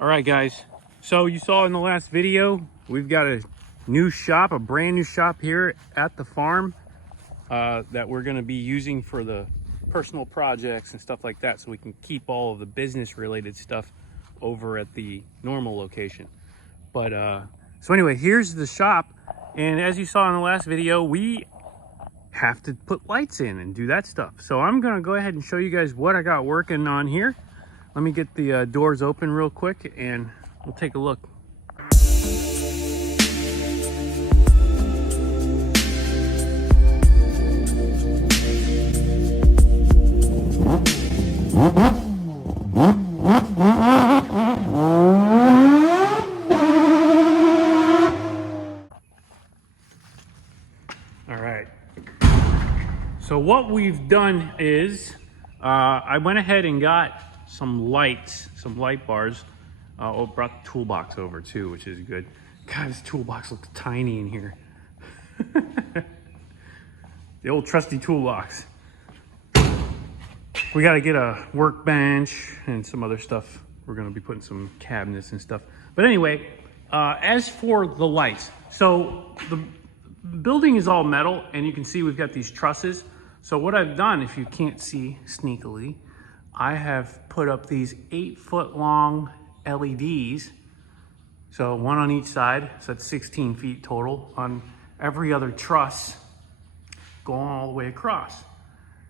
All right, guys. So you saw in the last video, we've got a new shop, a brand new shop here at the farm that we're going to be using for the personal projects and stuff like that, so we can keep all of the business related stuff over at the normal location. But so anyway, here's the shop, and as you saw in the last video, we have to put lights in and do that stuff. So I'm going to go ahead and show you guys what I got working on here. Let me get the doors open real quick and we'll take a look. All right. So what we've done is I went ahead and got some lights, some light bars. Brought the toolbox over too, which is good. God, this toolbox looks tiny in here. The old trusty toolbox. We got to get a workbench and some other stuff. We're going to be putting some cabinets and stuff. But anyway, as for the lights, so the building is all metal, and you can see we've got these trusses. So what I've done, if you can't see sneakily, I have put up these 8-foot long LEDs. So one on each side, so that's 16 feet total on every other truss going all the way across.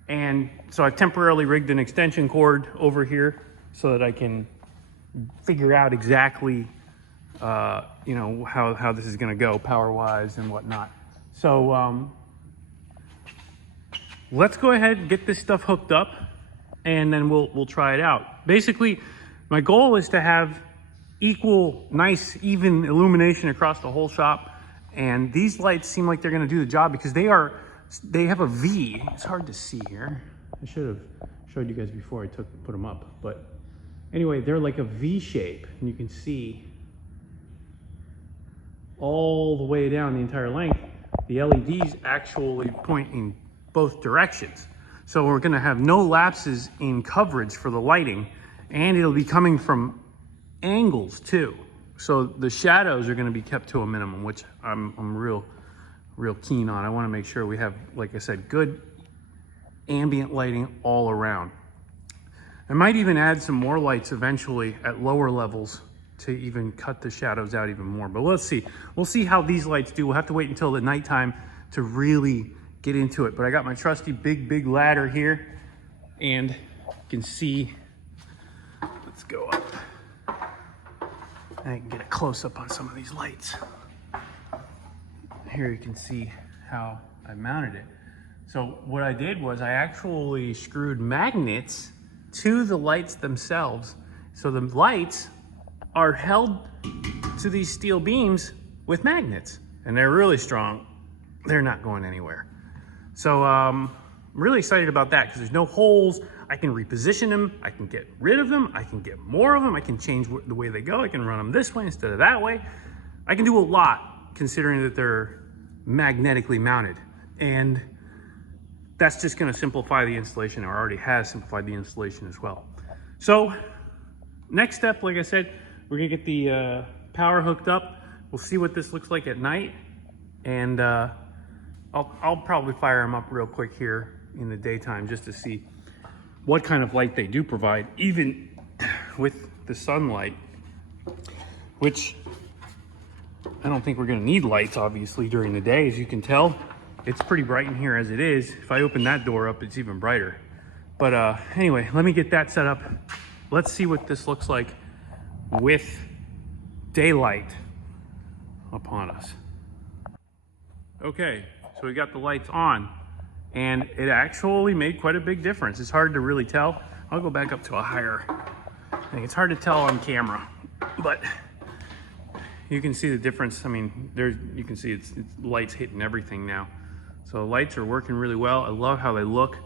And so I've temporarily rigged an extension cord over here so that I can figure out exactly, you know, how this is gonna go power-wise and whatnot. So let's go ahead and get this stuff hooked up, and then we'll try it out. Basically, my goal is to have equal, nice, even illumination across the whole shop. And these lights seem like they're gonna do the job because they have a V. It's hard to see here. I should have showed you guys before I put them up. But anyway, they're like a V shape, and you can see all the way down the entire length. The LEDs actually point in both directions. So we're gonna have no lapses in coverage for the lighting, and it'll be coming from angles too. So the shadows are gonna be kept to a minimum, which I'm real keen on. I wanna make sure we have, like I said, good ambient lighting all around. I might even add some more lights eventually at lower levels to even cut the shadows out even more, but let's see. We'll see how these lights do. We'll have to wait until the nighttime to really get into it. But I got my trusty big ladder here, and you can see, let's go up. I can get a close up on some of these lights. Here you can see how I mounted it. So what I did was I actually screwed magnets to the lights themselves. So the lights are held to these steel beams with magnets, and they're really strong. They're not going anywhere. So I'm really excited about that because there's no holes. I can reposition them. I can get rid of them. I can get more of them. I can change the way they go. I can run them this way instead of that way. I can do a lot considering that they're magnetically mounted. And that's just going to simplify the installation, or already has simplified the installation as well. So next step, like I said, we're going to get the power hooked up. We'll see what this looks like at night. And I'll probably fire them up real quick here in the daytime just to see what kind of light they do provide, even with the sunlight, which I don't think we're gonna need lights obviously during the day. As you can tell, it's pretty bright in here as it is. If I open that door up, it's even brighter. But anyway, let me get that set up. Let's see what this looks like with daylight upon us. Okay, so we got the lights on, and it actually made quite a big difference. It's hard to really tell. I'll go back up to a higher thing. It's hard to tell on camera, but you can see the difference. I mean, you can see it's lights hitting everything now. So the lights are working really well. I love how they look.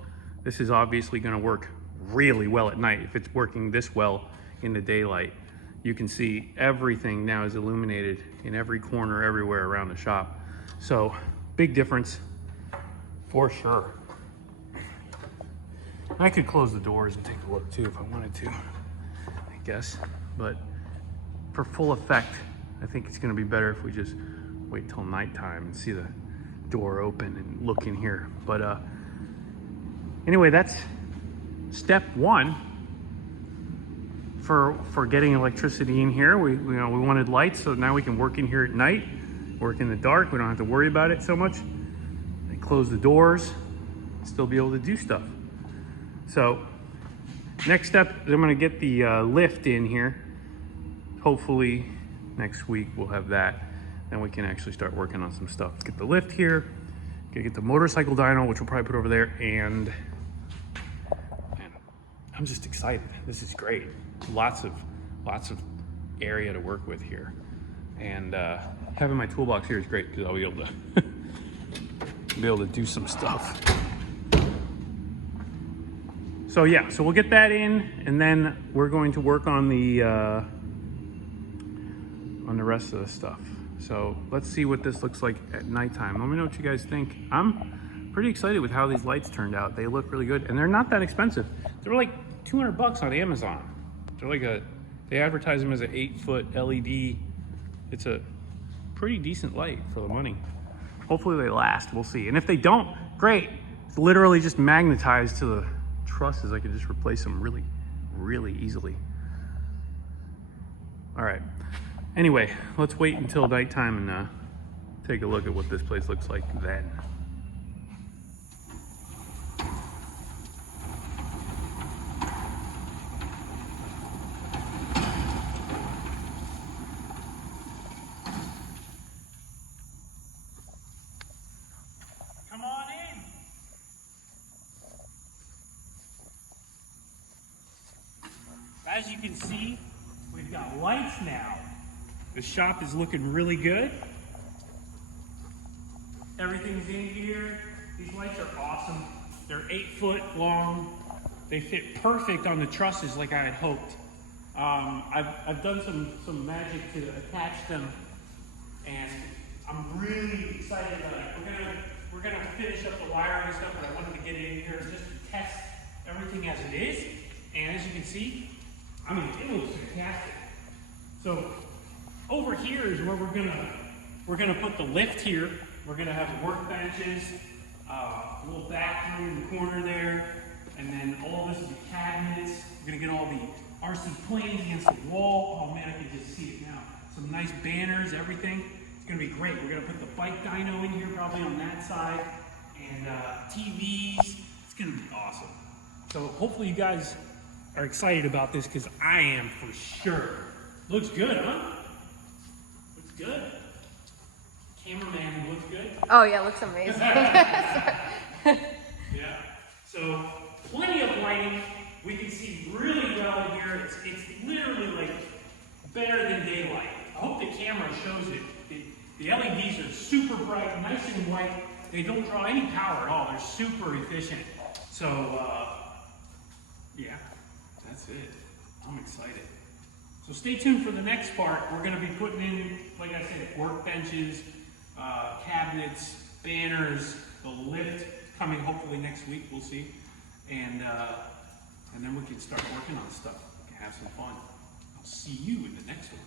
This is obviously gonna work really well at night. If it's working this well in the daylight, you can see everything now is illuminated in every corner, everywhere around the shop. So big difference for sure. I could close the doors and take a look too if I wanted to, I guess. But for full effect, I think it's gonna be better if we just wait till nighttime and see the door open and look in here. But anyway, that's step one for getting electricity in here. We wanted lights, so now we can work in here at night, work in the dark. We don't have to worry about it so much. And close the doors, still be able to do stuff. So next step is I'm gonna get the lift in here. Hopefully next week we'll have that. Then we can actually start working on some stuff. Get the lift here, get the motorcycle dyno, which we'll probably put over there, and man, I'm just excited. This is great. Lots of area to work with here. And having my toolbox here is great because I'll be able to do some stuff. So yeah, so we'll get that in, and then we're going to work on the rest of the stuff. So let's see what this looks like at nighttime. Let me know what you guys think. I'm pretty excited with how these lights turned out. They look really good, and they're not that expensive. They're like 200 bucks on Amazon. They're like they advertise them as an 8-foot LED. It's a pretty decent light for the money. Hopefully they last, we'll see. And if they don't, great. It's literally just magnetized to the trusses. I could just replace them really, really easily. All right. Anyway, let's wait until nighttime and take a look at what this place looks like then. Come on in. As you can see, we've got lights now. The shop is looking really good. Everything's in here. These lights are awesome. They're 8 foot long. They fit perfect on the trusses like I had hoped. I've done some magic to attach them, and I'm really excited about it. We're gonna finish up the wiring and stuff, but I wanted to get in here just to test everything as it is. And as you can see, I mean, it looks fantastic. So over here is where we're gonna put the lift here. We're gonna have workbenches, a little bathroom in the corner there, and then all of this is the cabinets. We're gonna get all the RC planes against the wall. Oh man, I can just see it now. Some nice banners, everything. It's gonna be great. We're gonna put the bike dyno in here, probably on that side, and TVs. It's gonna be awesome. So hopefully you guys are excited about this, because I am for sure. Looks good, huh? Looks good. Cameraman looks good. Oh yeah, looks amazing. Yeah. So plenty of lighting. We can see really well in here. It's literally like better than daylight. I hope the camera shows it. The LEDs are super bright, nice and white. They don't draw any power at all. They're super efficient. So yeah, that's it. I'm excited. So stay tuned for the next part. We're going to be putting in, like I said, workbenches, cabinets, banners, the lift coming hopefully next week. We'll see, and then we can start working on stuff. We can have some fun. I'll see you in the next one.